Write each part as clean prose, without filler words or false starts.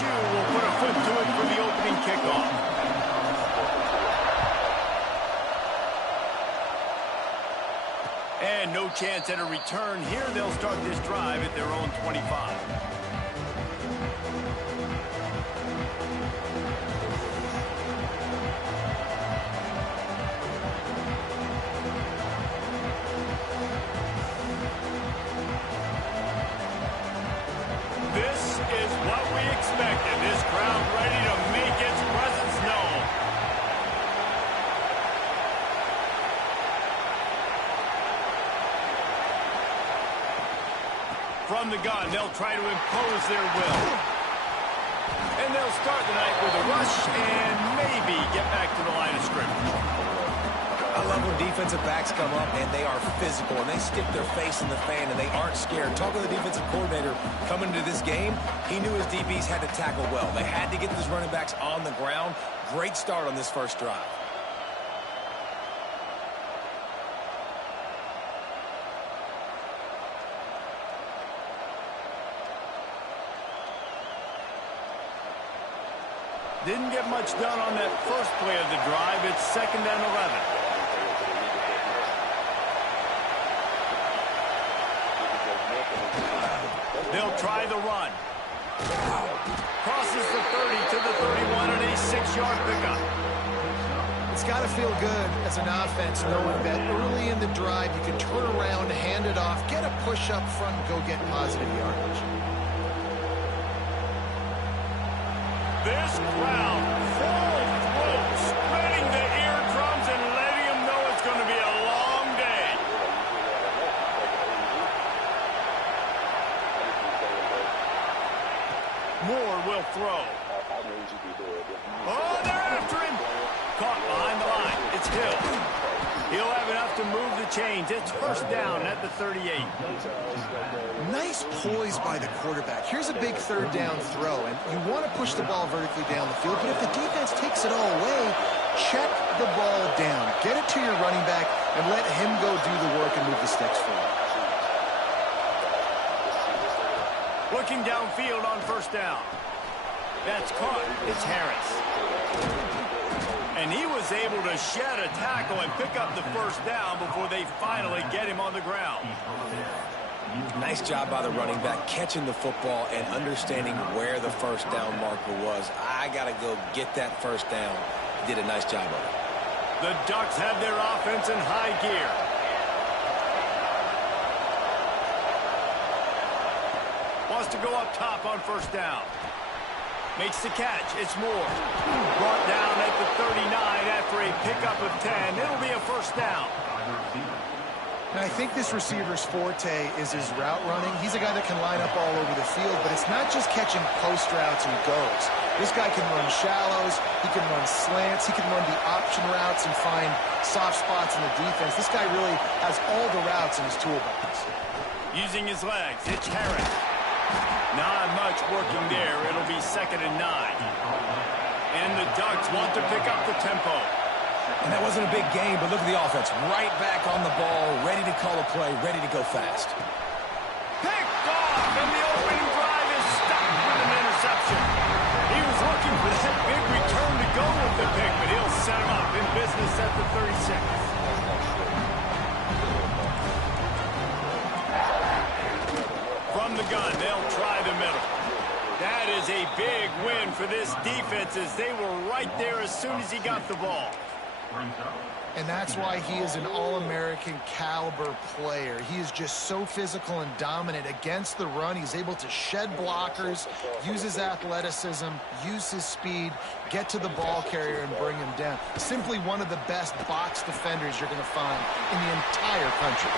LSU will put a foot to it for the opening kickoff. And no chance at a return here. They'll start this drive at their own 25. This is what we expected. This crowd ready to make its presence known. From the gun, they'll try to impose their will. And they'll start the night with a rush and maybe get back to the line of scrimmage. I love when defensive backs come up and they are physical and they stick their face in the fan and they aren't scared. Talk to the defensive coordinator coming into this game. He knew his DBs had to tackle well. They had to get these running backs on the ground. Great start on this first drive. Didn't get much done on that first play of the drive. It's 2nd and 11. They'll try the run. Crosses the 30 to the 31 and a 6-yard pickup. It's got to feel good as an offense knowing that early in the drive you can turn around, hand it off, get a push up front, and go get positive yardage. This crowd, full throat, spreading the eardrums and letting them know it's going to be a long day. Moore will throw. Oh, they're after him. Caught behind the line. It's Hill. He'll have enough to move the chains. It's 1st down at the 38. Nice poise by the quarterback. Here's a big 3rd down throw, and you want to push the ball vertically down the field, but if the defense takes it all away, check the ball down. Get it to your running back and let him go do the work and move the sticks forward. Looking downfield on 1st down. That's caught. It's Harris. And he was able to shed a tackle and pick up the 1st down before they finally get him on the ground. Nice job by the running back catching the football and understanding where the 1st down marker was. I got to go get that 1st down. He did a nice job of it. The Ducks have their offense in high gear. Wants to go up top on 1st down. Makes the catch. It's Moore. Brought down at the 39 after a pickup of 10. It'll be a 1st down. And I think this receiver's forte is his route running. He's a guy that can line up all over the field, but it's not just catching post routes and goes. This guy can run shallows, he can run slants, he can run the option routes and find soft spots in the defense. This guy really has all the routes in his toolbox. Using his legs, it's Harris. Not much working there. It'll be 2nd and 9. And the Ducks want to pick up the tempo. And that wasn't a big game, but look at the offense. Right back on the ball, ready to call a play, ready to go fast. Picked off, and the opening drive is stopped with an interception. He was looking for that big return to go with the pick, but he'll set him up in business at the 36. From the gun, they'll try the middle. That is a big win for this defense as they were right there as soon as he got the ball. And that's why he is an All-American caliber player. He is just so physical and dominant against the run. He's able to shed blockers, use his athleticism, use his speed, get to the ball carrier and bring him down. Simply one of the best box defenders you're going to find in the entire country.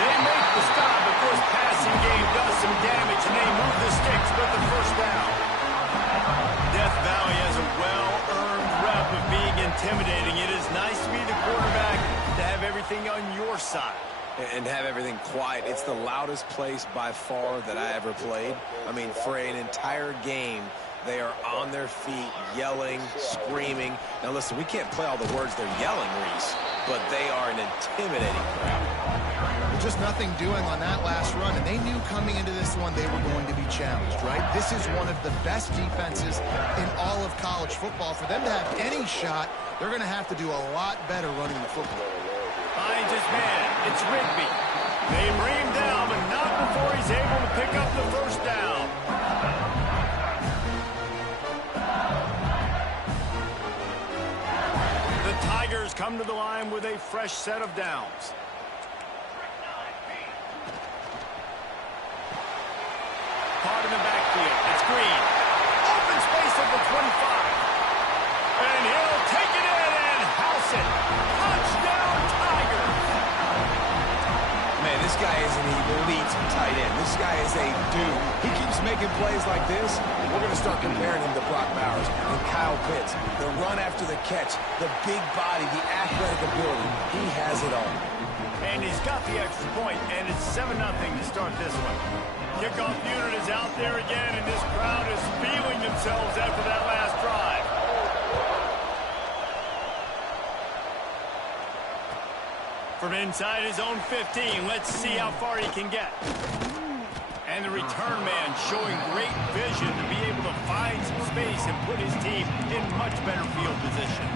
They make the stop, but this passing game does some damage, and they move the sticks with the 1st down. Death Valley has a well-earned rep of being intimidating. It is nice to be the quarterback, to have everything on your side. And have everything quiet. It's the loudest place by far that I ever played. I mean, for an entire game, they are on their feet, yelling, screaming. Now, listen, we can't play all the words they're yelling, Reese, but they are an intimidating crowd. Just nothing doing on that last run, and they knew coming into this one they were going to be challenged. right? This is one of the best defenses in all of college football. For them to have any shot, they're going to have to do a lot better running the football. Finds his man. It's Rigby. They bring him down, but not before he's able to pick up the first down. The Tigers come to the line with a fresh set of downs. Caught in the backfield. It's Green. Open space at the 25. And he'll take it in and house it. Touchdown, Tigers. Man, this guy is an elite tight end. This guy is a dude. He keeps making plays like this. We're going to start comparing him to Brock Bowers and Kyle Pitts. The run after the catch, the big body, the athletic ability. He has it all. And he's got the extra point, and it's 7-0 to start this one. Kickoff unit is out there again, and this crowd is feeling themselves after that last drive. From inside his own 15, let's see how far he can get. And the return man showing great vision to be able to find some space and put his team in much better field position.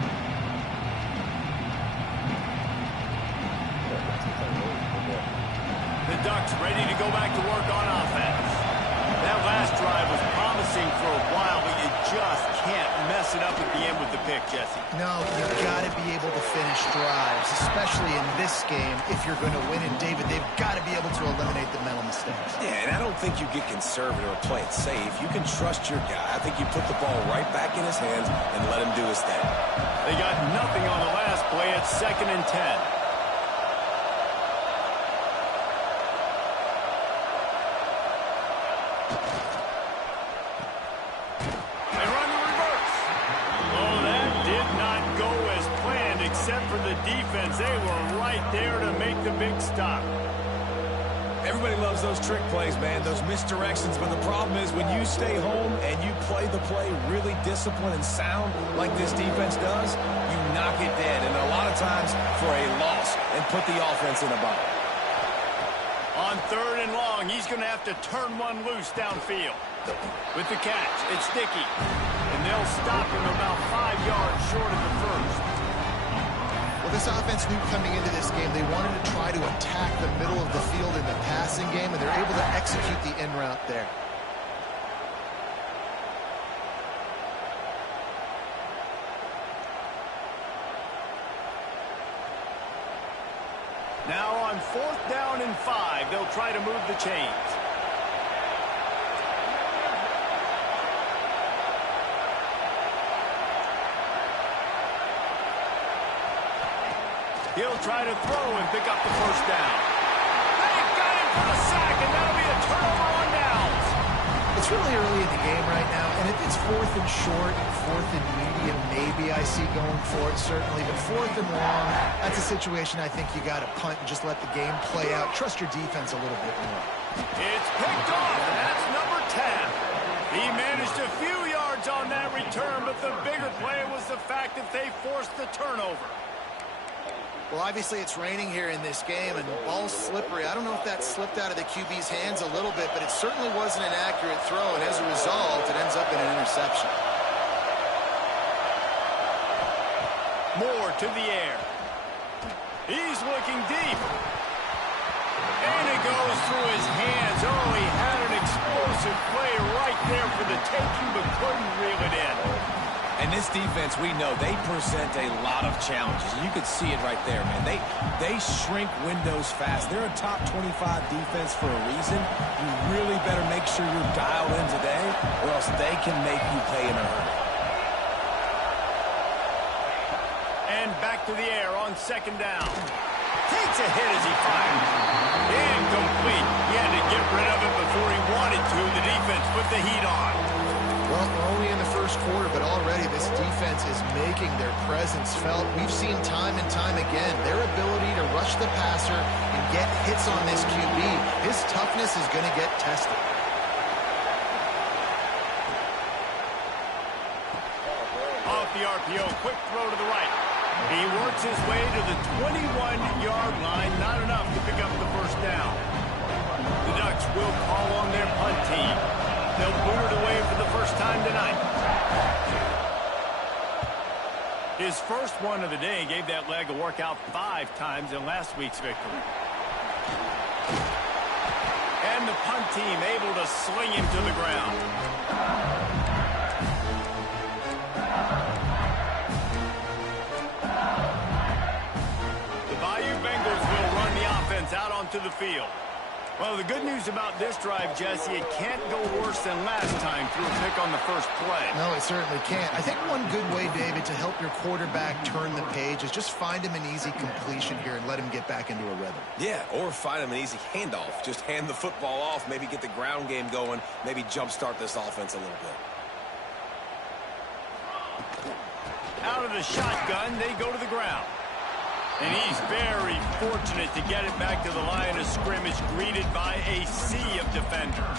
The Ducks ready to go back to work on offense. That last drive was promising for a while, but you just can't mess it up at the end with the pick, Jesse. No, you've got to be able to finish drives, especially in this game. If you're going to win it, David, they've got to be able to eliminate the mental mistakes. Yeah, and I don't think you get conservative or play it safe. You can trust your guy. I think you put the ball right back in his hands and let him do his thing. They got nothing on the last play at 2nd and 10. Defense, they were right there to make the big stop. Everybody loves those trick plays, man, those misdirections, but the problem is when you stay home and you play the play really disciplined and sound like this defense does, you knock it dead, and a lot of times for a loss, and put the offense in a bind. On 3rd and long, he's going to have to turn one loose downfield. With the catch, it's Dickey, and they'll stop him about 5 yards short of the first. Well, this offense knew coming into this game they wanted to try to attack the middle of the field in the passing game, and they're able to execute the in route there. Now on 4th down and 5, they'll try to move the chains. He'll try to throw and pick up the first down. They've got him for the sack, and that'll be a turnover on downs. It's really early in the game right now, and if it's 4th and short, 4th and medium, maybe I see going for it, certainly. But 4th and long, that's a situation I think you got to punt and just let the game play out. Trust your defense a little bit more. It's picked off, and that's number 10. He managed a few yards on that return, but the bigger play was the fact that they forced the turnover. Well, obviously it's raining here in this game, and the ball's slippery. I don't know if that slipped out of the QB's hands a little bit, but it certainly wasn't an accurate throw, and as a result, it ends up in an interception. Moore to the air. He's looking deep. And it goes through his hands. Oh, he had an explosive play right there for the taking, but couldn't reel it in. And this defense, we know, they present a lot of challenges. You can see it right there, man. They shrink windows fast. They're a top 25 defense for a reason. You really better make sure you're dialed in today, or else they can make you pay in a hurry. And back to the air on 2nd down. Takes a hit as he fired. Incomplete. He had to get rid of it before he wanted to. The defense put the heat on. Well, we're only in the first quarter, but already this defense is making their presence felt. We've seen time and time again their ability to rush the passer and get hits on this QB. His toughness is going to get tested. Off the RPO, quick throw to the right. He works his way to the 21-yard line, not enough to pick up the first down. The Ducks will call on their punt team. They'll boot it away for the first time tonight. His first one of the day gave that leg a workout 5 times in last week's victory. And the punt team able to sling him to the ground. The Bayou Bengals will run the offense out onto the field. Well, the good news about this drive, Jesse, it can't go worse than last time through a pick on the first play. No, it certainly can't. I think one good way, David, to help your quarterback turn the page is just find him an easy completion here and let him get back into a rhythm. Yeah, or find him an easy handoff. Just hand the football off, maybe get the ground game going, maybe jumpstart this offense a little bit. Out of the shotgun, they go to the ground. And he's very fortunate to get it back to the line of scrimmage, greeted by a sea of defenders.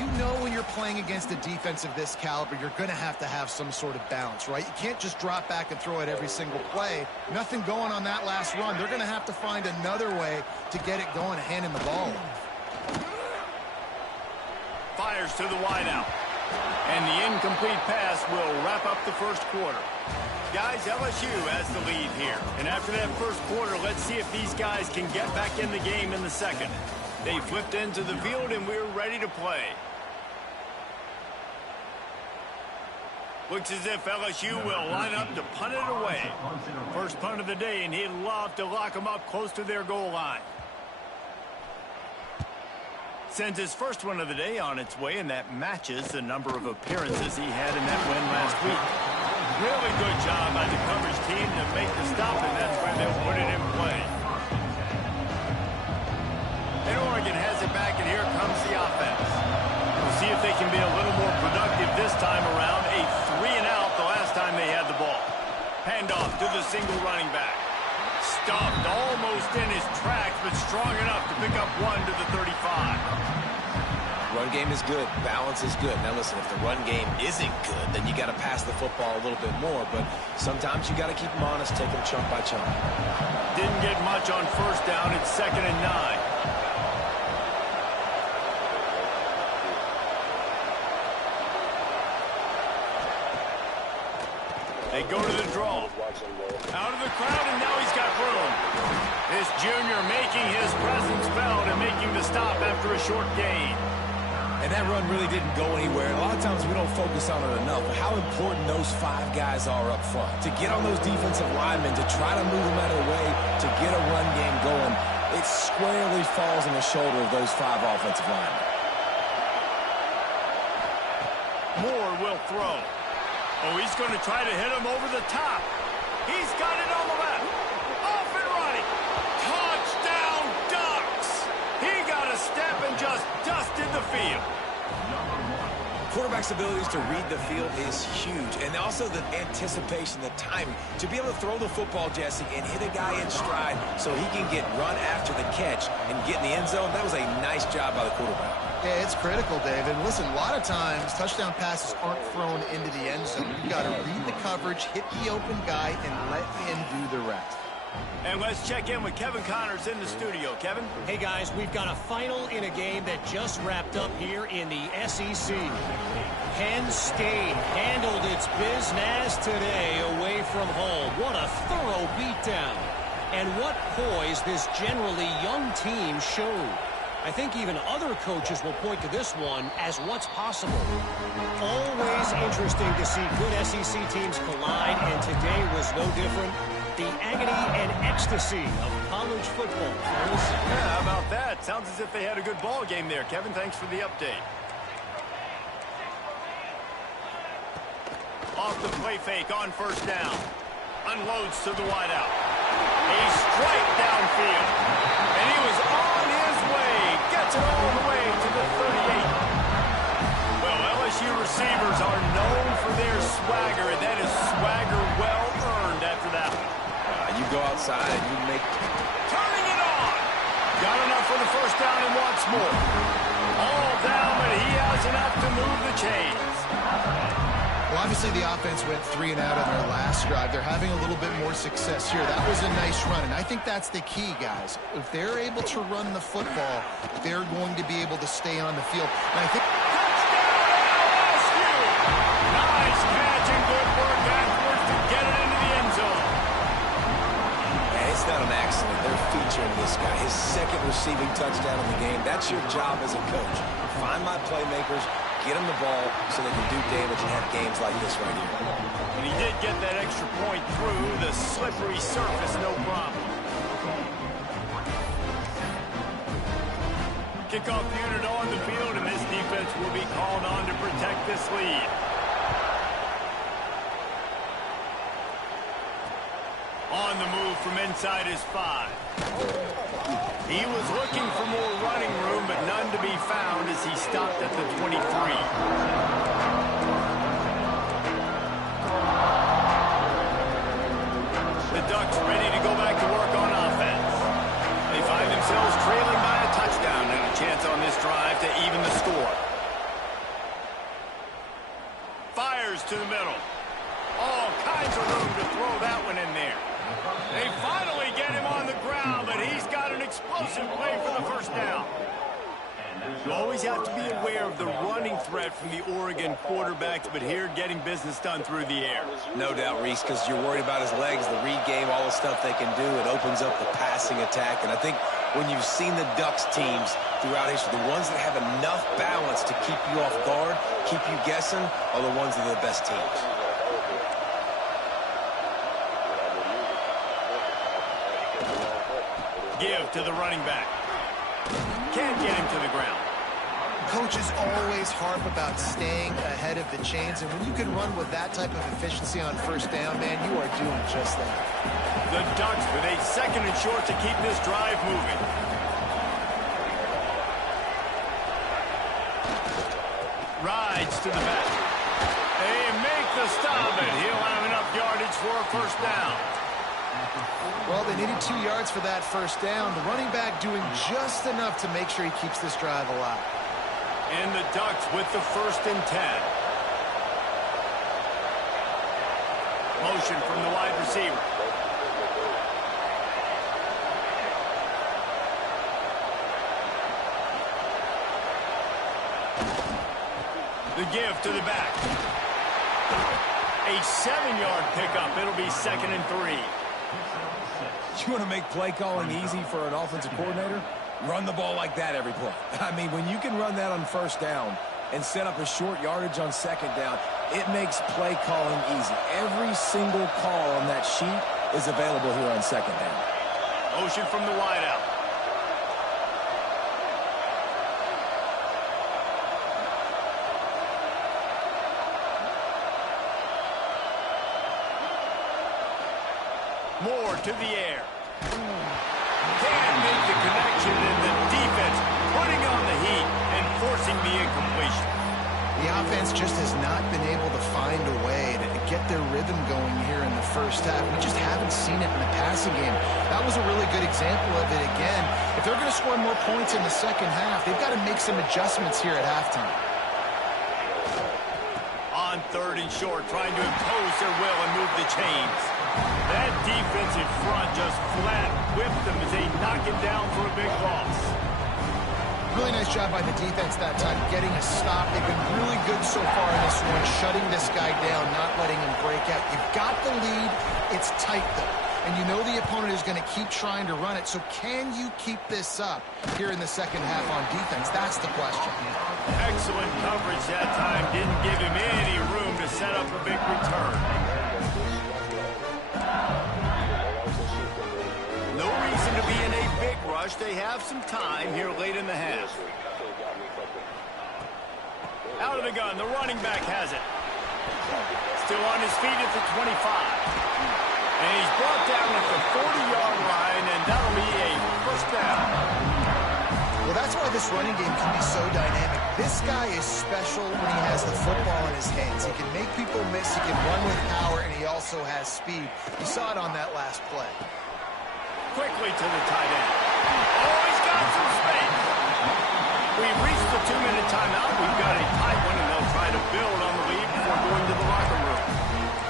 You know when you're playing against a defense of this caliber, you're going to have some sort of balance, right? You can't just drop back and throw it every single play. Nothing going on that last run. They're going to have to find another way to get it going, handing the ball off. Fires to the wideout. And the incomplete pass will wrap up the first quarter. Guys, LSU has the lead here. And after that first quarter, let's see if these guys can get back in the game in the second. They flipped into the field, and we're ready to play. Looks as if LSU will line up to punt it away. First punt of the day, and he'd love to lock them up close to their goal line. Sends his first one of the day on its way, and that matches the number of appearances he had in that win last week. Really good job by the coverage team to make the stop, and that's where they'll put it in play. And Oregon has it back, and here comes the offense. We'll see if they can be a little more productive this time around. A 3-and-out the last time they had the ball. Handoff to the single running back. Stopped almost in his tracks, but strong enough to pick up 1 to the 35. Run game is good. Balance is good. Now, listen, if the run game isn't good, then you got to pass the football a little bit more. But sometimes you got to keep them honest, take them chunk by chunk. Didn't get much on first down. It's 2nd and 9. They go to the draw. Out of the crowd, and now he's got room. This junior making his presence felt and making the stop after a short gain. And that run really didn't go anywhere. A lot of times we don't focus on it enough, but how important those 5 guys are up front. To get on those defensive linemen, to try to move them out of the way, to get a run game going, it squarely falls on the shoulder of those 5 offensive linemen. Moore will throw. Oh, he's going to try to hit him over the top. He's got it on the left. Off and running. Touchdown, Ducks. He got a step and just dusted the field. Quarterback's abilities to read the field is huge. And also the anticipation, the timing. To be able to throw the football, Jesse, and hit a guy in stride so he can get run after the catch and get in the end zone, that was a nice job by the quarterback. Yeah, it's critical, David. Listen, a lot of times touchdown passes aren't thrown into the end zone. You've got to read the coverage, hit the open guy, and let him do the rest. And let's check in with Kevin Connors in the studio. Kevin? Hey, guys, we've got a final in a game that just wrapped up here in the SEC. Penn State handled its business today away from home. What a thorough beatdown. And what poise this generally young team showed. I think even other coaches will point to this one as what's possible. Always interesting to see good SEC teams collide, and today was no different. The agony and ecstasy of college football. Yeah, how about that? Sounds as if they had a good ball game there. Kevin, thanks for the update. Off the play fake on first down. Unloads to the wideout. A strike downfield. And he was on his way. Gets it all the way to the 38. Well, LSU receivers are known for their swagger, and that is swagger well earned after that one. You go outside and you make... Turning it on. Got enough for the first down and wants more. All down, but he has enough to move the chains. Well, obviously the offense went 3-and-out on their last drive. They're having a little bit more success here. That was a nice run, and I think that's the key, guys. If they're able to run the football, they're going to be able to stay on the field. And I think... receiving touchdown in the game. That's your job as a coach. Find my playmakers, get them the ball so they can do damage and have games like this right here. And he did get that extra point through the slippery surface, no problem. Kickoff unit on the field, and this defense will be called on to protect this lead. On the move from inside his 5. He was looking for more running room, but none to be found as he stopped at the 23. The Ducks ready to go back to work on offense. They find themselves trailing by a touchdown and a chance on this drive to even the score. Fires to the middle. All kinds of room to throw that one in there. They finally get him on the ground, but he's got an explosive play for the first down. You always have to be aware of the running threat from the Oregon quarterbacks, but here getting business done through the air. No doubt, Reese, because you're worried about his legs, the read game, all the stuff they can do. It opens up the passing attack. And I think when you've seen the Ducks teams throughout history, the ones that have enough balance to keep you off guard, keep you guessing, are the ones that are the best teams. Give to the running back. Can't get him to the ground. Coaches always harp about staying ahead of the chains, and when you can run with that type of efficiency on first down, man, you are doing just that. The Ducks with a 2nd and short to keep this drive moving. Rides to the back. They make the stop, and he'll have enough yardage for a first down. Well, they needed 2 yards for that first down. The running back doing just enough to make sure he keeps this drive alive. And the Ducks with the 1st and 10. Motion from the wide receiver. The give to the back. A 7-yard pickup. It'll be 2nd and 3. You want to make play calling easy for an offensive coordinator? Run the ball like that every play. I mean, when you can run that on first down and set up a short yardage on second down, it makes play calling easy. Every single call on that sheet is available here on second down. Motion from the wideout. More to the air. Can't make the connection, and the defense putting on the heat and forcing the incompletion. The offense just has not been able to find a way to get their rhythm going here in the first half. We just haven't seen it in the passing game. That was a really good example of it again. If they're going to score more points in the second half, they've got to make some adjustments here at halftime. On 3rd and short, trying to impose their will and move the chains. That defensive front just flat whipped them as they knock him down for a big loss. Really nice job by the defense that time, getting a stop. They've been really good so far in this one, shutting this guy down, not letting him break out. You've got the lead. It's tight, though. And you know the opponent is going to keep trying to run it. So can you keep this up here in the second half on defense? That's the question. Excellent coverage that time. Didn't give him any room to set up a big return. No reason to be in a big rush. They have some time here late in the half. Out of the gun, the running back has it. Still on his feet at the 25. And he's brought down at the 40-yard line, and that'll be a first down. Well, that's why this running game can be so dynamic. This guy is special when he has the football in his hands. He can make people miss, he can run with power, and he also has speed. You saw it on that last play. Quickly to the tight end. Oh, he's got some space. We've reached the 2-minute timeout. We've got a tight one, and they'll try to build on the lead before going to the locker room.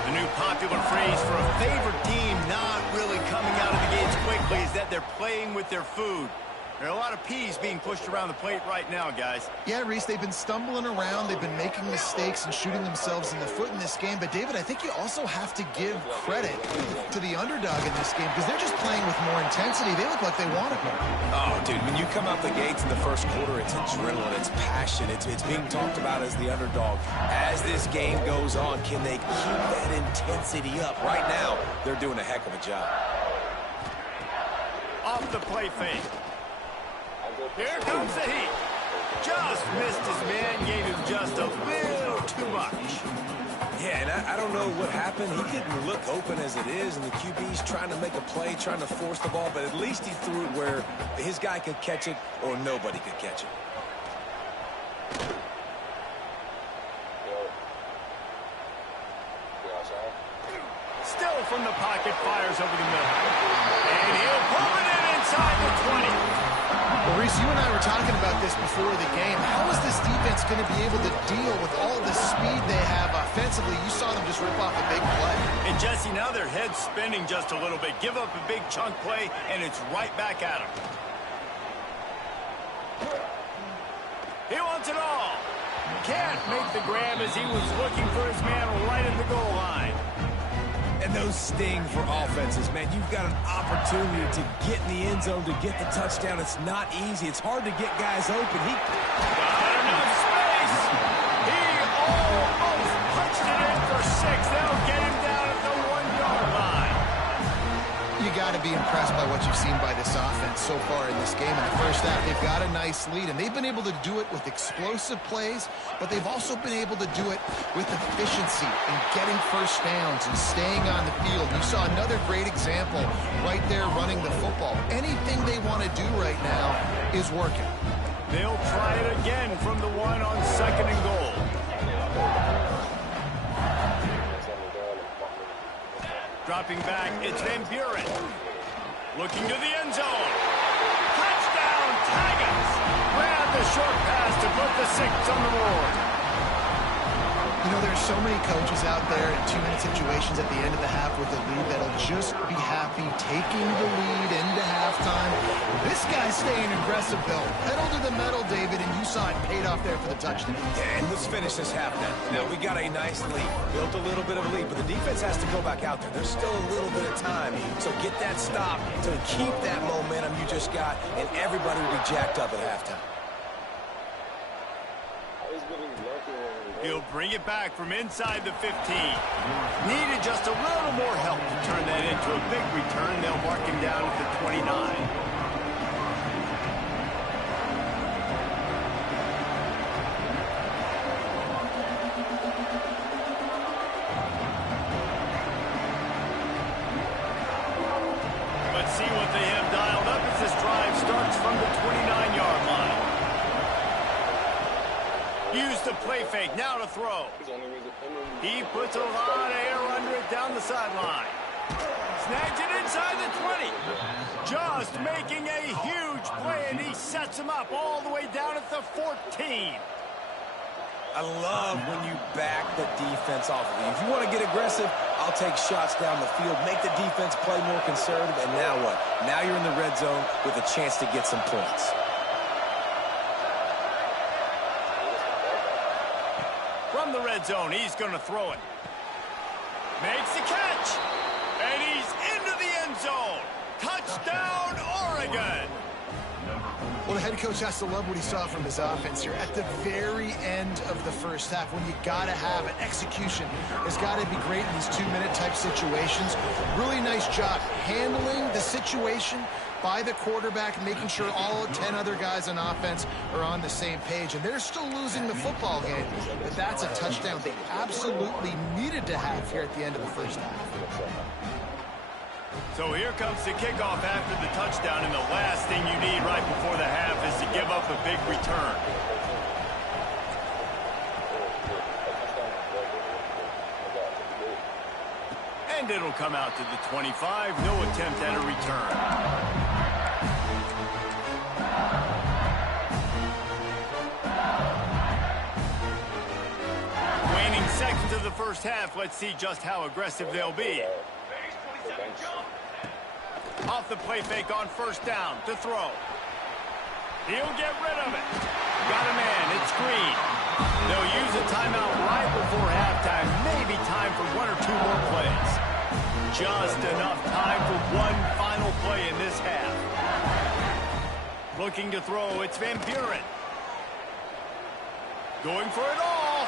The new popular phrase for a favorite team not really coming out of the gates quickly is that they're playing with their food. There are a lot of P's being pushed around the plate right now, guys. Yeah, Reese, they've been stumbling around. They've been making mistakes and shooting themselves in the foot in this game. But, David, I think you also have to give credit to the underdog in this game because they're just playing with more intensity. They look like they want it more. Oh, dude, when you come out the gates in the first quarter, it's adrenaline, it's passion. It's being talked about as the underdog. As this game goes on, can they keep that intensity up? Right now, they're doing a heck of a job. Off the play fake. Here comes the heat. Just missed his man, gave him just a little too much. Yeah, and I don't know what happened. He didn't look open as it is, and the QB's trying to make a play, trying to force the ball, but at least he threw it where his guy could catch it or nobody could catch it. Still from the pocket, fires over the middle. And he'll pull it in inside the 20. Well, Reese, you and I were talking about this before the game. How is this defense going to be able to deal with all the speed they have offensively? You saw them just rip off a big play. And, Jesse, now their head's spinning just a little bit. Give up a big chunk play, and it's right back at him. He wants it all. Can't make the grab as he was looking for his man right at the goal line. And those sting for offenses, man. You've got an opportunity to get in the end zone, to get the touchdown. It's not easy. It's hard to get guys open. He got enough space. He almost punched it in for 6. They'll get him down at the 1-yard line. You got to be impressed by what you've seen by this offense so far in this game. In the first half, they've got a nice lead, and they've been able to do it with explosive plays, but they've also been able to do it with efficiency and getting first downs and staying on the field. You saw another great example right there running the football. Anything they want to do right now is working. They'll try it again from the 1 on 2nd and goal. Dropping back, it's Van Buren. Looking to the end zone. Touchdown, Tigers! Ran the short pass to put the 6 on the board. You know, there's so many coaches out there in 2-minute situations at the end of the half with the lead that'll just be happy taking the lead into halftime. This guy's staying aggressive, though. Pedal to the metal, David, and you saw it paid off there for the touchdown. Yeah, and let's finish this half now. Now, we got a nice lead. Built a little bit of a lead, but the defense has to go back out there. There's still a little bit of time. So get that stop to keep that momentum you just got, and everybody will be jacked up at halftime. He'll bring it back from inside the 15. Needed just a little more help to turn that into a big return. They'll mark him down at the 29. Let's see what they have dialed up as this drive starts from the 29-yard line. Use the play fake, now to throw. He puts a lot of air under it down the sideline. Snags it inside the 20. Just making a huge play, and he sets him up all the way down at the 14. I love when you back the defense off of you. If you want to get aggressive, I'll take shots down the field, make the defense play more conservative, and now what? Now you're in the red zone with a chance to get some points. From the red zone, he's going to throw it. Makes the catch. And he's into the end zone. Touchdown, Oregon. Well, the head coach has to love what he saw from his offense here. At the very end of the first half, when you got to have it, execution has got to be great in these 2-minute type situations. Really nice job handling the situation by the quarterback, making sure all 10 other guys on offense are on the same page. And they're still losing the football game, but that's a touchdown they absolutely needed to have here at the end of the first half. So here comes the kickoff after the touchdown, and the last thing you need right before the half is to give up a big return. And it'll come out to the 25. No attempt at a return. Waning seconds of the first half. Let's see just how aggressive they'll be. Off the play fake on first down to throw. He'll get rid of it. Got a man. It's Green. They'll use a timeout right before halftime. Maybe time for one or two more plays. Just enough time for one final play in this half. Looking to throw. It's Van Buren. Going for it all.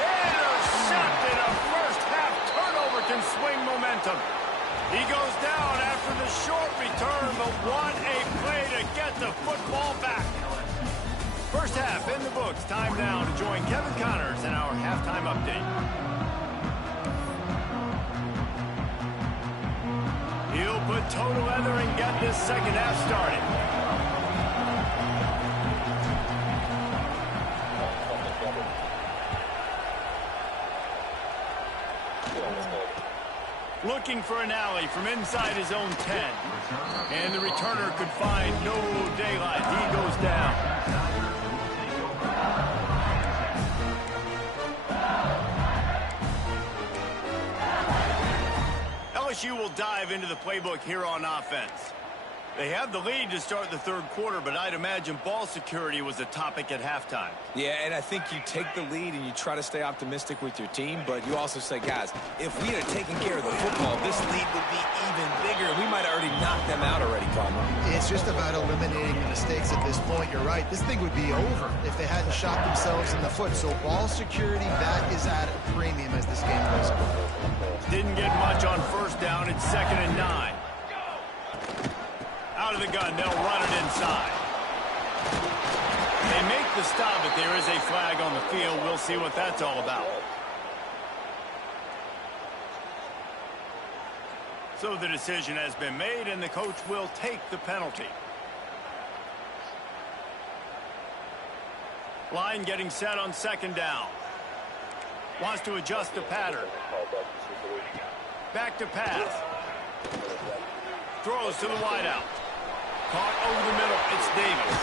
Intercepted. A first half turnover can swing momentum. He goes down after the short return, but what a play to get the football back. First half in the books. Time now to join Kevin Connors in our halftime update. He'll put toe to leather and get this second half started. Looking for an alley from inside his own 10. And the returner could find no daylight. He goes down. LSU will dive into the playbook here on offense. They have the lead to start the third quarter, but I'd imagine ball security was a topic at halftime. Yeah, and I think you take the lead and you try to stay optimistic with your team, but you also say, guys, if we had taken care of the football, this lead would be even bigger. We might have already knocked them out already, Palmer. It's just about eliminating the mistakes at this point. You're right. This thing would be over if they hadn't shot themselves in the foot. So ball security, that is at a premium as this game goes on. Didn't get much on first down. It's 2nd and 9. Out of the gun, they'll run it inside. They make the stop, but there is a flag on the field. We'll see what that's all about. So the decision has been made, and the coach will take the penalty. Line getting set on 2nd down. Wants to adjust the pattern. Back to pass. Throws to the wideout. Caught over the middle. It's Davis.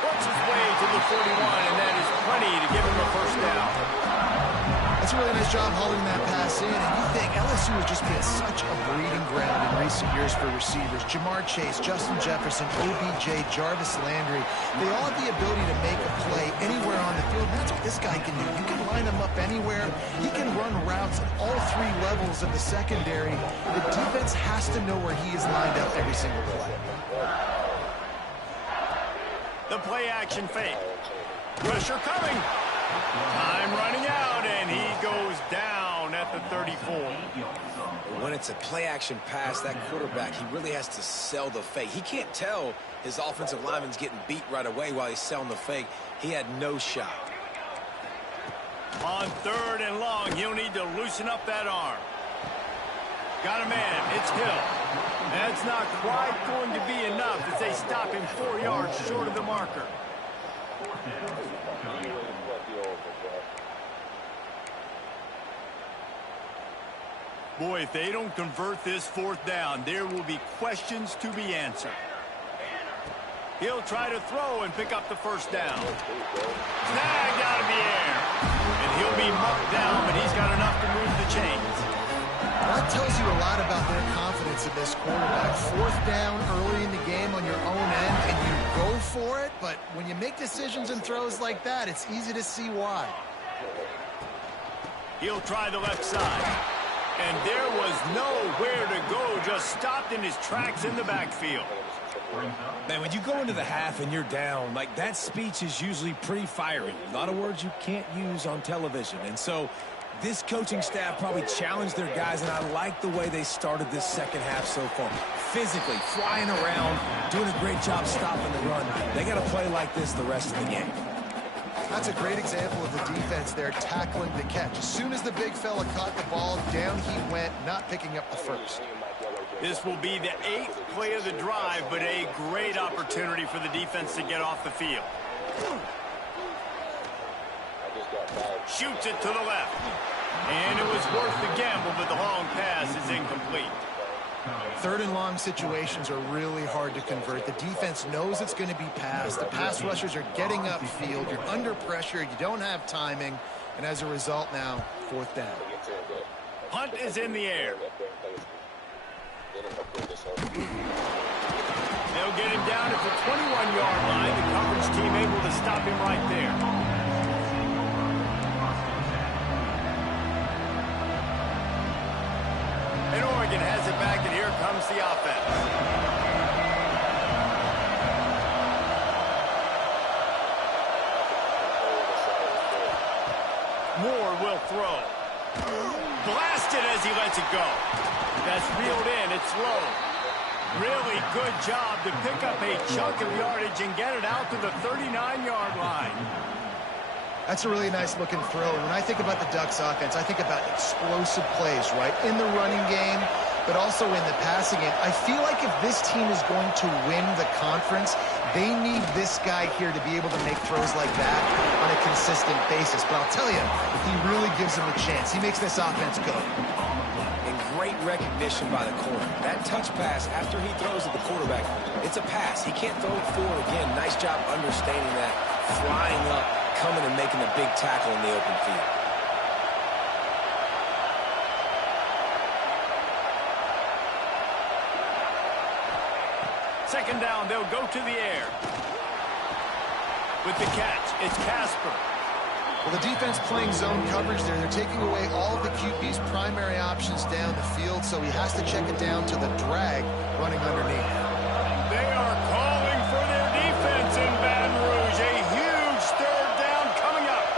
Works his way to the 41, and that is plenty to give him a first down. That's a really nice job hauling that pass in, and you think LSU has just been such a breeding ground in recent years for receivers. Jamar Chase, Justin Jefferson, OBJ, Jarvis Landry, they all have the ability to make a play anywhere on the field. That's what this guy can do. You can line him up anywhere. He can run routes at all three levels of the secondary. The defense has to know where he is lined up every single play. The play action fake. Pressure coming. Time running out, and he goes down at the 34. When it's a play-action pass, that quarterback, he really has to sell the fake. He can't tell his offensive lineman's getting beat right away while he's selling the fake. He had no shot. On 3rd and long, he'll need to loosen up that arm. Got a man. It's Hill. That's not quite going to be enough as they stop him 4 yards short of the marker. Boy, if they don't convert this 4th down, there will be questions to be answered. He'll try to throw and pick up the first down. Snagged out of the air. And he'll be marked down, but he's got enough to move the chains. That tells you a lot about their confidence in this quarterback. 4th down early in the game on your own end, and you go for it, but when you make decisions and throws like that, it's easy to see why. He'll try the left side. And there was nowhere to go, just stopped in his tracks in the backfield. Man, when you go into the half and you're down, like that speech is usually pretty fiery. A lot of words you can't use on television. And so this coaching staff probably challenged their guys, and I like the way they started this second half so far. Physically, flying around, doing a great job stopping the run. They got to play like this the rest of the game. That's a great example of the defense there tackling the catch. As soon as the big fella caught the ball, down he went, not picking up the first. This will be the 8th play of the drive, but a great opportunity for the defense to get off the field. Shoots it to the left. And it was worth the gamble, but the long pass is incomplete. 3rd and long situations are really hard to convert. The defense knows it's going to be passed. The pass rushers are getting upfield. You're under pressure. You don't have timing. And as a result now, 4th down. Punt is in the air. They'll get him down at the 21-yard line. The coverage team able to stop him right there. And Oregon has it back, and here comes the offense. Moore will throw. Blasted as he lets it go. That's reeled in. It's low. Really good job to pick up a chunk of yardage and get it out to the 39-yard line. That's a really nice looking throw. When I think about the Ducks offense, I think about explosive plays, right? In the running game, but also in the passing game. I feel like if this team is going to win the conference, they need this guy here to be able to make throws like that on a consistent basis. But I'll tell you, he really gives them a chance. He makes this offense go. And great recognition by the corner. That touch pass after he throws at the quarterback, it's a pass. He can't throw it forward again. Nice job understanding that, flying up, coming and making a big tackle in the open field. Second down, they'll go to the air. With the catch, it's Casper. Well, the defense playing zone coverage there. They're taking away all of the QB's primary options down the field, so he has to check it down to the drag running underneath. They are calling for their defense in Baton Rouge. A huge third down coming up.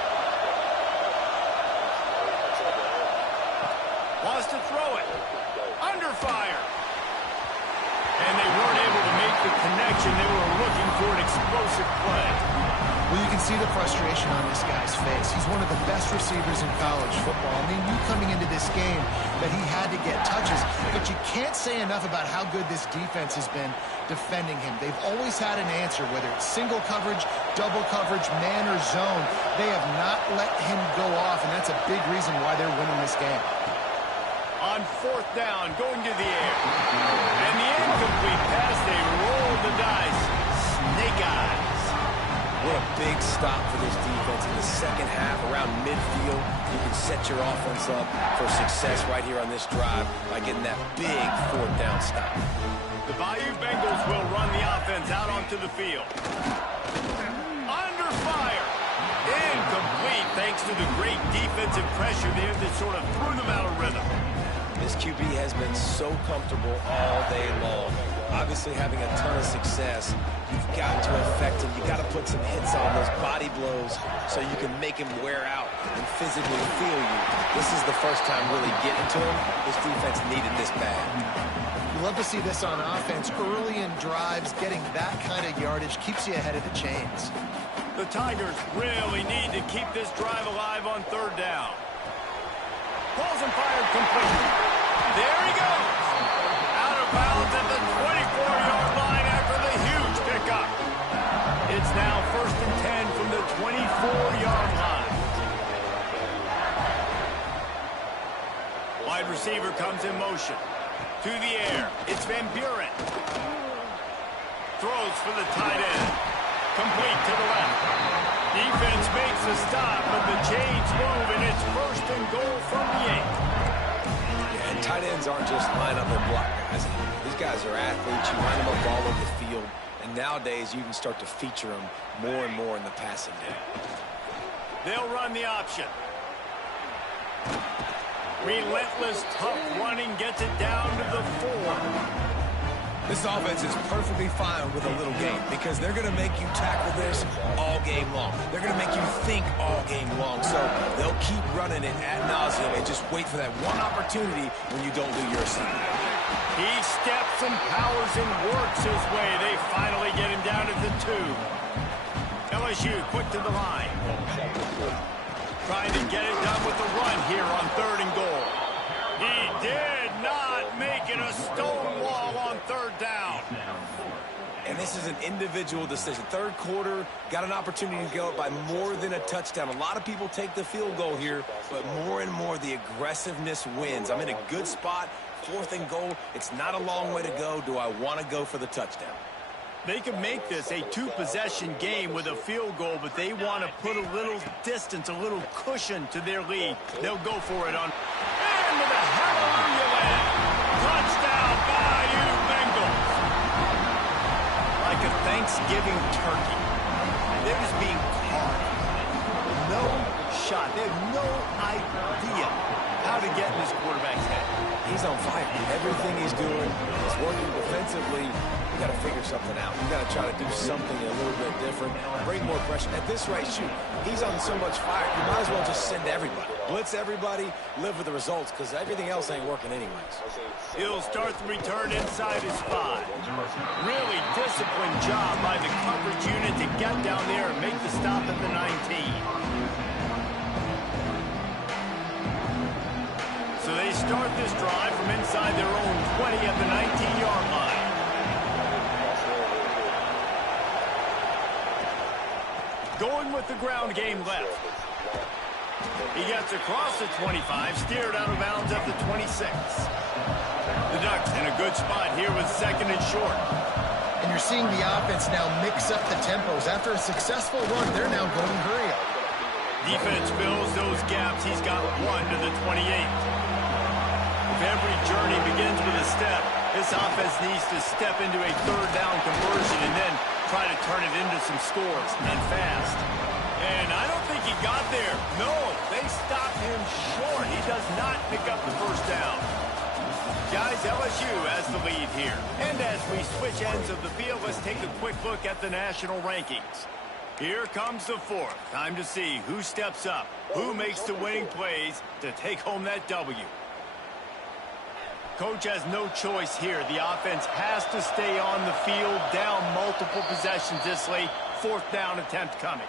Wants to throw it. Under fire. And they weren't able to make the connection. They were looking for an explosive play. Well, you can see the frustration on this guy's face. He's one of the best receivers in college football. I mean, knew coming into this game that he had to get touches, but you can't say enough about how good this defense has been defending him. They've always had an answer, whether it's single coverage, double coverage, man or zone. They have not let him go off, and that's a big reason why they're winning this game. On fourth down, going to the air. And the incomplete pass, they roll the dice. Snake eyes. What a big stop for this defense in the second half. Around midfield, you can set your offense up for success right here on this drive by getting that big fourth down stop. The Bayou Bengals will run the offense out onto the field. Under fire. Incomplete thanks to the great defensive pressure there that sort of threw them out of rhythm. This QB has been so comfortable all day long. Obviously having a ton of success, you've got to affect him. You've got to put some hits on those body blows so you can make him wear out and physically feel you. This is the first time really getting to him. This defense needed this bad. You love to see this on offense. Early in drives, getting that kind of yardage keeps you ahead of the chains. The Tigers really need to keep this drive alive on third down. Balls and fired completely. There he goes. Out of bounds at the 24-yard line after the huge pickup. It's now 1st and 10 from the 24-yard line. Wide receiver comes in motion. To the air. It's Van Buren. Throws for the tight end. Complete to the left. Defense makes a stop, but the chains move, and it's 1st and goal from the 8. Yeah, and tight ends aren't just line up and block guys. These guys are athletes. You line them up all over the field, and nowadays you can start to feature them more and more in the passing game. They'll run the option. Relentless, tough running gets it down to the 4. This offense is perfectly fine with a little game because they're going to make you tackle this all game long. They're going to make you think all game long. So they'll keep running it ad nauseum and just wait for that one opportunity when you don't do your assignment. He steps and powers and works his way. They finally get him down at the 2. LSU quick to the line. Trying to get it done with the run here on 3rd and goal. He did not make it a stone wall on 3rd down. And this is an individual decision. 3rd quarter, got an opportunity to go up by more than a touchdown. A lot of people take the field goal here, but more and more the aggressiveness wins. I'm in a good spot, 4th and goal. It's not a long way to go. Do I want to go for the touchdown? They can make this a 2-possession game with a field goal, but they want to put a little distance, a little cushion to their lead. They'll go for it on... And with a hallelujah land. Touchdown, Bayou Bengals. Thanksgiving turkey. They're just being carved. No shot. They have no idea how to get in this quarterback's head. He's on fire. Everything he's doing is working defensively. You got to figure something out. You got to try to do something a little bit different. Bring more pressure. At this rate, shoot, he's on so much fire, you might as well just send everybody. Blitz everybody, live with the results, because everything else ain't working anyways. He'll start the return inside his 5. Really disciplined job by the coverage unit to get down there and make the stop at the 19. So they start this drive from inside their own 20 at the 19-yard line. Going with the ground game left. He gets across the 25, steered out of bounds at the 26. The Ducks in a good spot here with 2nd and short. And you're seeing the offense now mix up the tempos. After a successful run, they're now going hurry up. Defense fills those gaps. He's got 1 to the 28. If every journey begins with a step, this offense needs to step into a 3rd down conversion and then try to turn it into some scores, and fast. And I don't think he got there. No, they stopped him short. He does not pick up the 1st down. Guys, LSU has the lead here. And as we switch ends of the field, let's take a quick look at the national rankings. Here comes the 4th. Time to see who steps up, who makes the winning plays to take home that W. Coach has no choice here. The offense has to stay on the field, down multiple possessions this late. 4th down attempt coming.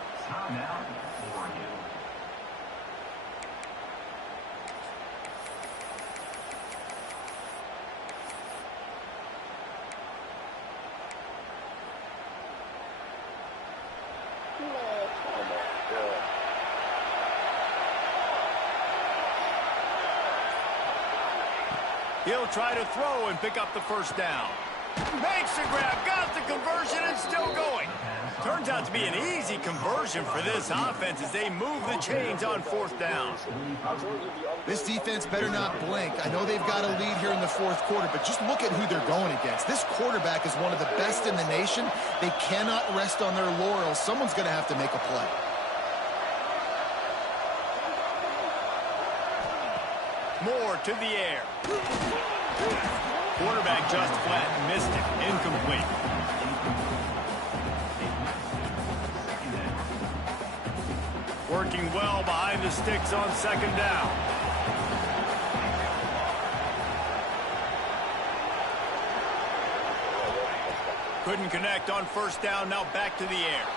He'll try to throw and pick up the 1st down. Makes the grab, got the conversion, and still going. Turns out to be an easy conversion for this offense as they move the chains on 4th down. This defense better not blink. I know they've got a lead here in the 4th quarter, but just look at who they're going against. This quarterback is one of the best in the nation. They cannot rest on their laurels. Someone's going to have to make a play. More to the air. Quarterback just flat, missed it, incomplete. Working well behind the sticks on 2nd down. Couldn't connect on 1st down, now back to the air.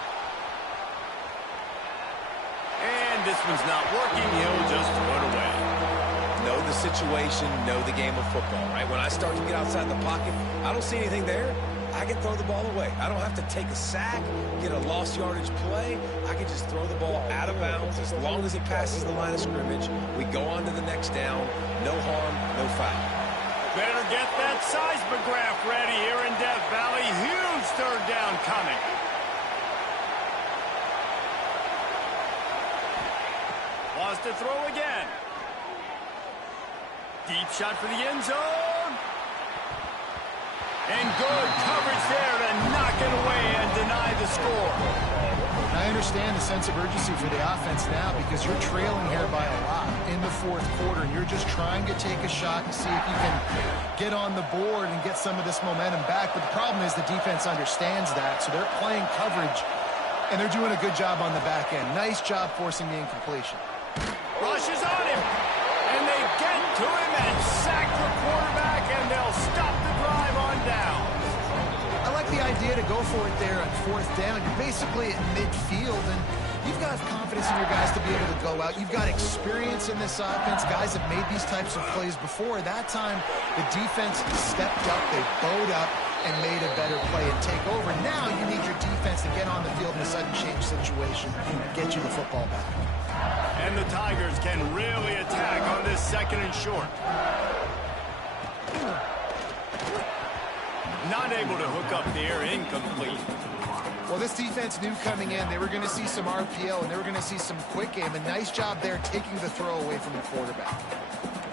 And this one's not working, he'll just throw it away. Know the situation, know the game of football, right? When I start to get outside the pocket, I don't see anything there. I can throw the ball away. I don't have to take a sack, get a lost yardage play. I can just throw the ball out of bounds as long as it passes the line of scrimmage. We go on to the next down. No harm, no foul. Better get that seismograph ready here in Death Valley. Huge 3rd down coming. Wants to throw again. Deep shot for the end zone. And good coverage there to knock it away and deny the score. I understand the sense of urgency for the offense now because you're trailing here by a lot in the 4th quarter, and you're just trying to take a shot and see if you can get on the board and get some of this momentum back. But the problem is the defense understands that, so they're playing coverage, and they're doing a good job on the back end. Nice job forcing the incompletion. Rushes on him, and they get to him and sack the quarterback, and they'll stop the drive on down. I like the idea to go for it there on 4th down. You're basically at midfield, and you've got confidence in your guys to be able to go out. You've got experience in this offense. Guys have made these types of plays before. That time, the defense stepped up, they bowed up, and made a better play and take over. Now you need your defense to get on the field in a sudden change situation and get you the football back. And the Tigers can really attack on this 2nd and short. Not able to hook up there, incomplete. Well, this defense knew coming in they were going to see some RPO and they were going to see some quick game. A nice job there taking the throw away from the quarterback.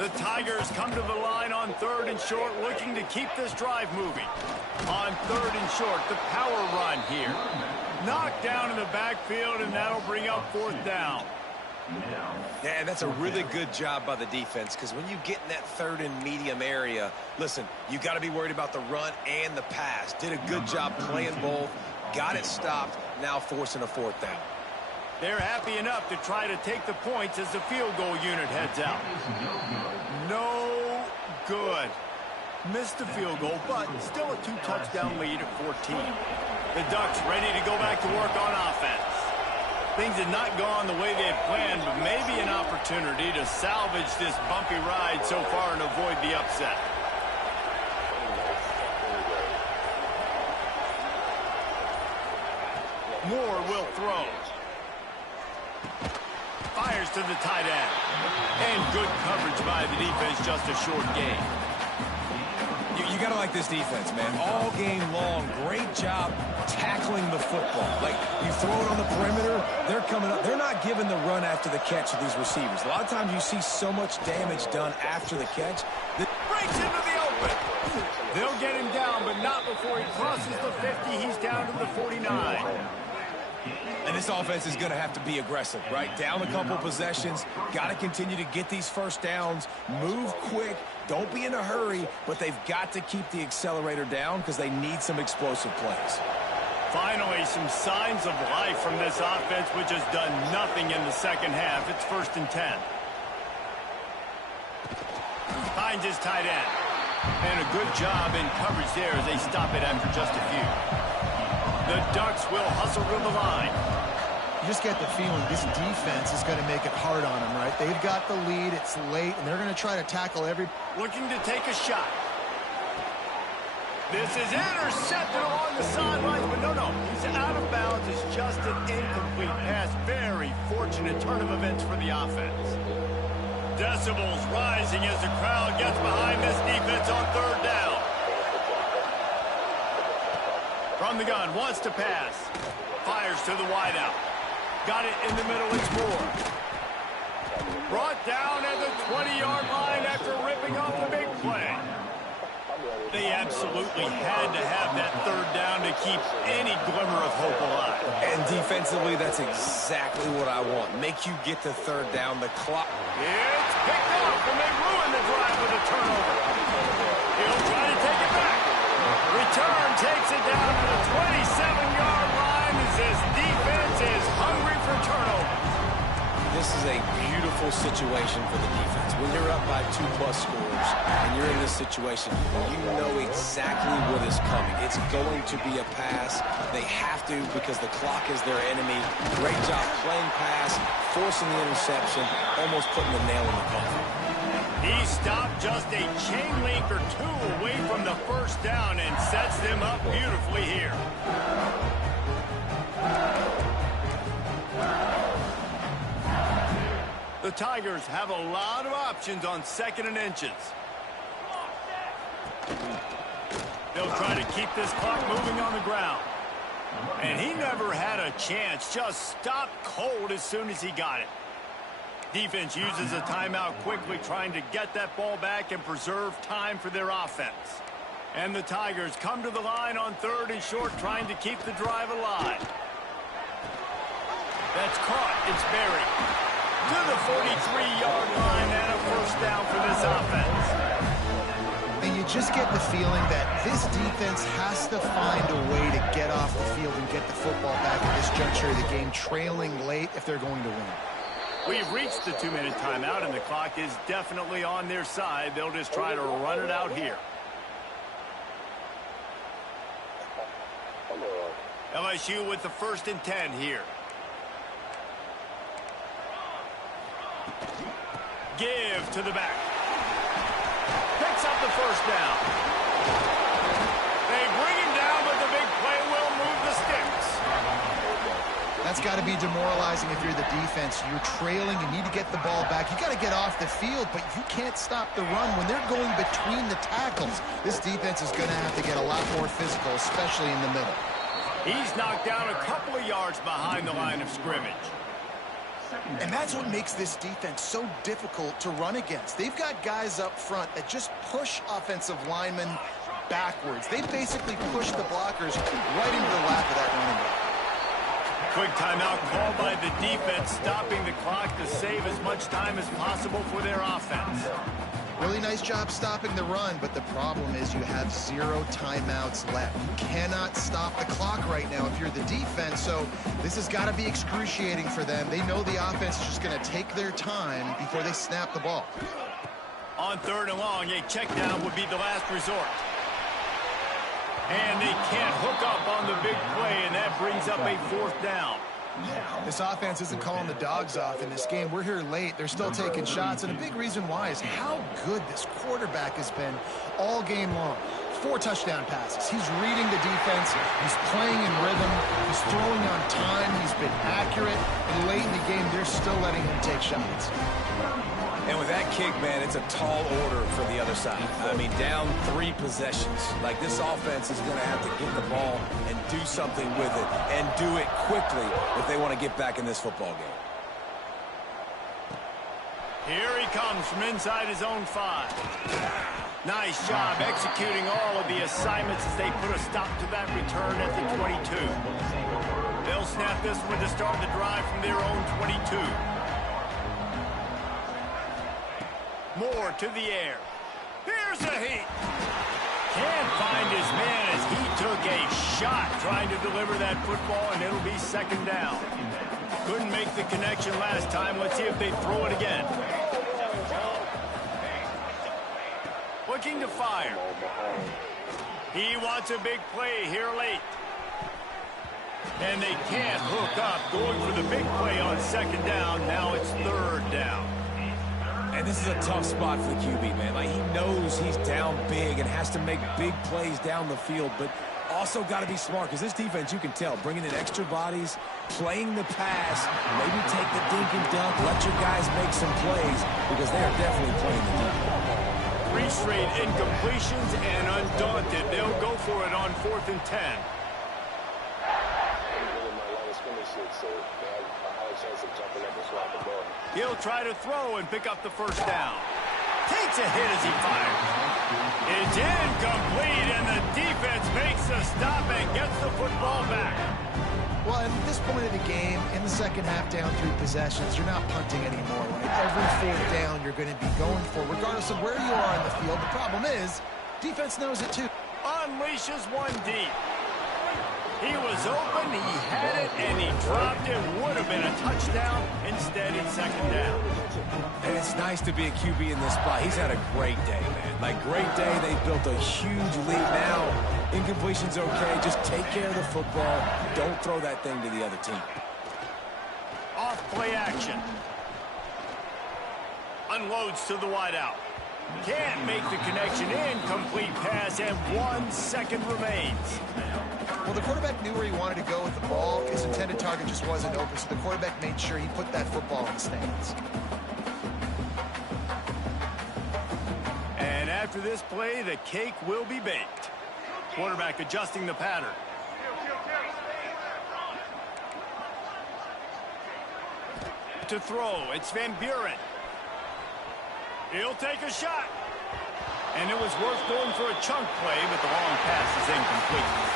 The Tigers come to the line on 3rd and short, looking to keep this drive moving. On 3rd and short, the power run here. Knocked down in the backfield, and that'll bring up 4th down. Yeah, that's a really good job by the defense, because when you get in that 3rd and medium area, listen, you got to be worried about the run and the pass. Did a good job playing both, got it stopped, now forcing a 4th down. They're happy enough to try to take the points as the field goal unit heads out. No good. Missed the field goal, but still a 2-touchdown lead at 14. The Ducks ready to go back to work on offense. Things had not gone the way they had planned, but maybe an opportunity to salvage this bumpy ride so far and avoid the upset. Moore will throw. Fires to the tight end. And good coverage by the defense, just a short gain. You got to like this defense, man. All game long, great job tackling the football. Like, you throw it on the perimeter, they're coming up. They're not giving the run after the catch to these receivers. A lot of times you see so much damage done after the catch. Breaks into the open. They'll get him down, but not before he crosses the 50. He's down to the 49. And this offense is going to have to be aggressive, right? Down a couple possessions, got to continue to get these 1st downs, move quick, don't be in a hurry, but they've got to keep the accelerator down because they need some explosive plays. Finally, some signs of life from this offense, which has done nothing in the second half. It's 1st and 10. Finds his tight end. And a good job in coverage there as they stop it after just a few. The Ducks will hustle to the line. You just get the feeling this defense is going to make it hard on them, right? They've got the lead, it's late, and they're going to try to tackle every... Looking to take a shot. This is intercepted along the sidelines, but no, he's out of bounds. It's just an incomplete pass. Very fortunate turn of events for the offense. Decibels rising as the crowd gets behind this defense on 3rd down. From the gun, wants to pass. Fires to the wideout. Got it in the middle, it's Moore. Brought down at the 20-yard line after ripping off the big play. They absolutely had to have that 3rd down to keep any glimmer of hope alive. And defensively, that's exactly what I want. Make you get the 3rd down, the clock. It's picked off, and they ruin the drive with a turnover. He'll try to take it back. Return takes it down to the 27-yard line as this defense is hungry for turnover. This is a beautiful situation for the defense. When you're up by 2+ scores and you're in this situation, you know exactly what is coming. It's going to be a pass. They have to because the clock is their enemy. Great job playing pass, forcing the interception, almost putting the nail in the coffin. He stopped just a chain link or 2 away from the 1st down and sets them up beautifully here. The Tigers have a lot of options on 2nd and inches. They'll try to keep this clock moving on the ground. And he never had a chance, just stopped cold as soon as he got it. Defense uses a timeout quickly, trying to get that ball back and preserve time for their offense. And the Tigers come to the line on 3rd and short, trying to keep the drive alive. That's caught. It's buried. To the 43-yard line and a 1st down for this offense. And you just get the feeling that this defense has to find a way to get off the field and get the football back at this juncture of the game, trailing late if they're going to win. We've reached the 2-minute timeout, and the clock is definitely on their side. They'll just try to run it out here. LSU with the 1st and 10 here. Give to the back. Picks up the 1st down. They bring him down, but the big play will move the sticks. That's got to be demoralizing if you're the defense. You're trailing, you need to get the ball back. You got to get off the field, but you can't stop the run when they're going between the tackles. This defense is going to have to get a lot more physical, especially in the middle. He's knocked down a couple of yards behind the line of scrimmage. And that's what makes this defense so difficult to run against. They've got guys up front that just push offensive linemen backwards. They basically push the blockers right into the lap of that running back. Quick timeout called by the defense, stopping the clock to save as much time as possible for their offense. Really nice job stopping the run, but the problem is you have 0 timeouts left. You cannot stop the clock right now if you're the defense, so this has got to be excruciating for them. They know the offense is just going to take their time before they snap the ball. On 3rd and long, a check down would be the last resort. And they can't hook up on the big play, and that brings up a 4th down. This offense isn't calling the dogs off in this game. We're here late. They're still taking shots, and a big reason why is how good this quarterback has been all game long. 4 touchdown passes. He's reading the defense. He's playing in rhythm. He's throwing on time. He's been accurate. And late in the game, they're still letting him take shots. And with that kick, man, it's a tall order for the other side. I mean, down 3 possessions. Like, this offense is going to have to get the ball and do something with it, and do it quickly if they want to get back in this football game. Here he comes from inside his own 5. Nice job executing all of the assignments as they put a stop to that return at the 22. They'll snap this one to start the drive from their own 22. Moore to the air. Here's a heat. Can't find his man as he took a shot trying to deliver that football, and it'll be 2nd down. Couldn't make the connection last time. Let's see if they throw it again. Looking to fire. He wants a big play here late. And they can't hook up. Going for the big play on 2nd down. Now it's 3rd down. And this is a tough spot for the QB, man. Like, he knows he's down big and has to make big plays down the field, but also got to be smart, because this defense, you can tell, bringing in extra bodies, playing the pass, maybe take the dink and dunk, let your guys make some plays, because they are definitely playing the deep. 3 straight incompletions, and undaunted, they'll go for it on 4th and 10. He'll try to throw and pick up the 1st down. Takes a hit as he fires. It's incomplete, and the defense makes a stop and gets the football back. Well, at this point of the game, in the second half, down 3 possessions, you're not punting anymore, right? Every 4th down you're going to be going for, regardless of where you are on the field. The problem is, defense knows it too. Unleashes one deep. He was open, he had it, and he dropped it. Would have been a touchdown. Instead, it's 2nd down. And it's nice to be a QB in this spot. He's had a great day, man. Like, great day. They built a huge lead. Now, incompletion's okay. Just take care of the football. Don't throw that thing to the other team. Off play action. Unloads to the wideout. Can't make the connection. Incomplete pass, and 1 second remains. Well, the quarterback knew where he wanted to go with the ball. His intended target just wasn't open, so the quarterback made sure he put that football in the stands. And after this play, the cake will be baked. Quarterback adjusting the pattern. To throw, it's Van Buren. He'll take a shot. And it was worth going for a chunk play, but the long pass is incomplete.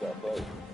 What's up, bud?